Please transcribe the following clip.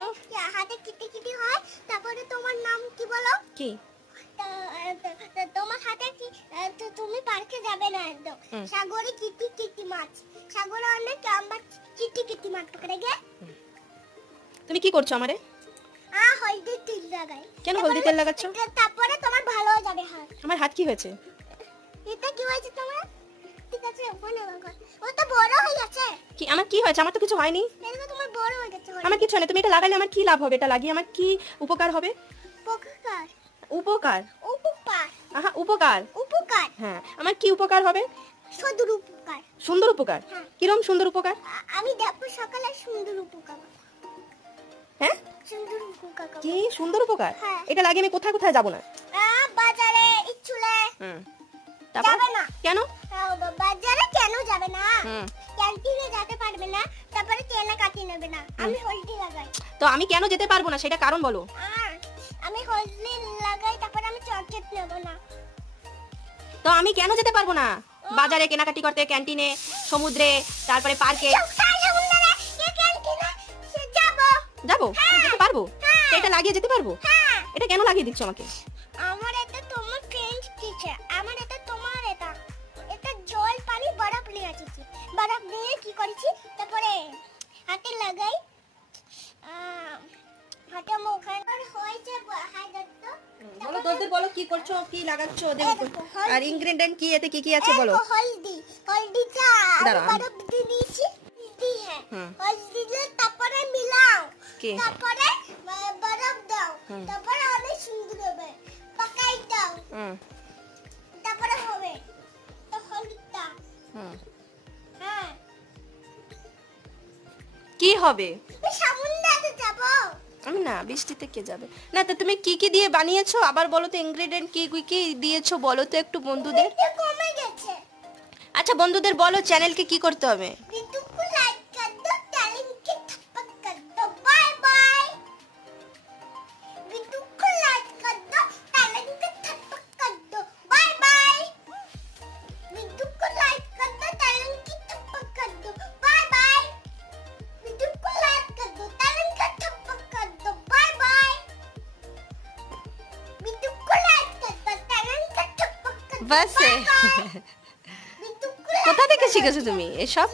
হাতে Kitty Kitty হয়, তারপরে তোমার নাম কি বলো? কি? তোমার হাতে কি? তুমি পার্কে যাবে না একদম। সাগরে কিটি কিটি মাছ, সাগরে অনেক আমরা কিটি কিটি মাছ পকড়ে গে। তুমি কি করছো আমারে? হলদি তেল লাগাই। কেন হলদি তেল লাগাচ্ছ? তারপরে তোমার ভালো হয়ে যাবে হাত। আমার হাত কি হয়েছে? এটা কি হয়েছে তোমার? ঠিক আছে ওখানে লাগা। ও তো বড় হয়ে গেছে। কি আমার কি হয়েছে? আমার তো কিছু হয়নি। এটা তোমার বড় হয়ে গেছে। আমার কিছু হয়নি। তুমি এটা লাগাইলে আমার কি লাভ হবে? এটা লাগিয়ে আমার কি উপকার হবে? উপকার। উপকার? উপকার। উপকার। উপকার। হ্যাঁ, আমার কি উপকার হবে? সুন্দর উপকার। সুন্দর উপকার? কিরকম সুন্দর উপকার? আমি দেখো সকালে সুন্দর উপকার। হ্যাঁ? সুন্দর উপকার। কি সুন্দর উপকার? হ্যাঁ। এটা লাগিয়ে আমি কোথায় কোথায় যাব না? বাজারে, স্কুলে। যাবে না। কেন? বাজারে কেন যাবে না? ক্যান্টিনে যেতে পারবে না, তারপরে কেনাকাটি নেবে না। আমি হলদি লাগাই। তো আমি কেন যেতে পারবো না সেটা কারণ বলো। আমি হলদি লাগাই, তারপরে আমি চকলেট নেব না। তো আমি কেন যেতে পারবো না? বাজারে কেনাকাটি করতে, ক্যান্টিনে, সমুদ্রে, তারপরে পার্কে। যাবো? যেতে পারবো? এটা লাগিয়ে যেতে পারবো? এটা কেন লাগিয়ে দিচ্ছ আমাকে? আমার এটা তোমার ফ্রেন্ড টিচার, আমার এটা তোমার এটা জল পানি বরফ নিয়ে আসছি। বরফ দিয়ে কি করেছি, তারপরে হাতে লাগাই, হাতে মুখে হয়েছে। হাই দেখতো বলো, তোদের বলো কি করছো, কি লাগাচ্ছ, দেখো। আর ইনগ্রেডিয়েন্ট কি, এতে কি কি আছে বলো। হলদিটা বরফ দিয়ে দিয়েছি। হলদি দিয়ে তারপরে মিলাও, তারপরে বরফ দাও, তারপরে অনেক সুন্দর হবে। পাকাই দাও, তারপরে হবে তো হলদিটা। হ্যাঁ, কি হবে? সমুদ্রে যাব আমি না, বৃষ্টিতে কে যাবে না। তো তুমি কি কি দিয়ে বানিয়েছো আবার বলো তো, ইনগ্রেডিয়েন্ট কি কি দিয়েছো বলো তো একটু বন্ধুদের। কমে গেছে। আচ্ছা বন্ধুদের বলো চ্যানেলকে কি করতে হবে। ভিডিওকে লাইক কর দাও, চ্যানেলকে সাবস্ক্রাইব কর দাও। Bye bye. ভিডিওকে লাইক কর দাও, চ্যানেলকে সাবস্ক্রাইব কর দাও। Bye bye. ভিডিওকে লাইক কর দাও, চ্যানেলকে সাবস্ক্রাইব কর দাও। Bye bye. ভিডিওকে লাইক কর দাও, চ্যানেলকে সাবস্ক্রাইব কর দাও। Bye bye. ভিডিওকে লাইক কর দাও, চ্যানেলকে সাবস্ক্রাইব কর দাও। বাস। কোথা থেকে শিখেছো তুমি এসব?